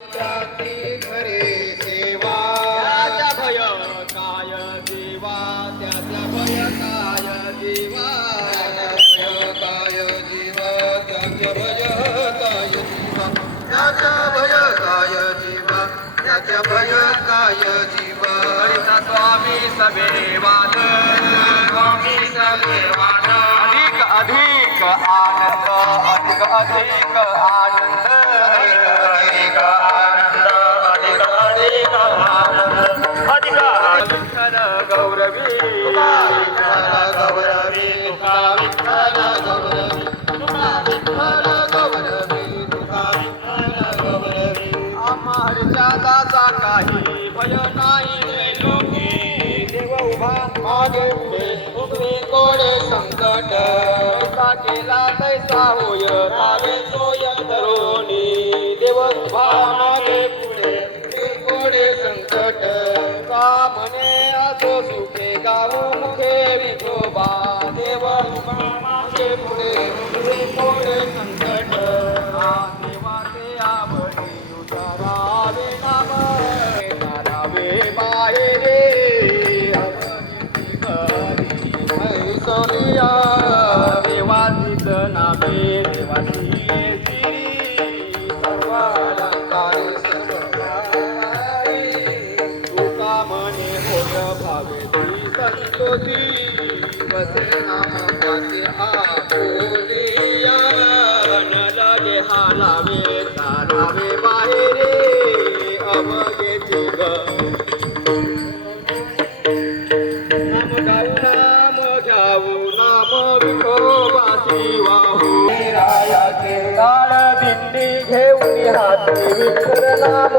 त्याची खरी सेवा त्याच्या भय काय जीवा त्याच्या भय काय जीवा काय जीव त्याचे भय काय जीव त्याच्या भय काय जीव त्याच्या भय काय जीव हरिता स्वामी सभेवान स्वामी सभेवान अधिक अधिक आनंद अधिक अधिक आनंद अधिक आनंद अधिक अधिक आनंद अधिक विठ्ठल गौरवी विठ्ठल गौरवी तुका विठ्ठल गौरवी तुका विठ्ठल गौरवी तुका विठ्ठल गौरवी आम्हाच्या दासा काही भय नाही लोके देव उभा मागे पुढे उभे कोडे संकट तैसा केला तैसा होय रावे सोयम धरोनी देव उभा मागे पुढे उभे कोडे संकट का म्हणे असो सुखे गाऊ मुखे विठोबा देव उभा मागे पुढे उभे कोडे संकट देवाचे आवडी उतारावे नाम उतारावे बाहेरे ऐसोनिया देवाचीच नामे देवाची श्री सर्वालंकार सर्वकारी तुका म्हणे होय भावे ती संतोषी वसे नाम वाचे आबोलिया न लगे हालावे चालावे बाहेरे अवघेची ग नाम घ्याऊ नाम विठोबाची वाहू रायाचे काळ दिंडी घेऊन हाती विठ्ठल नाम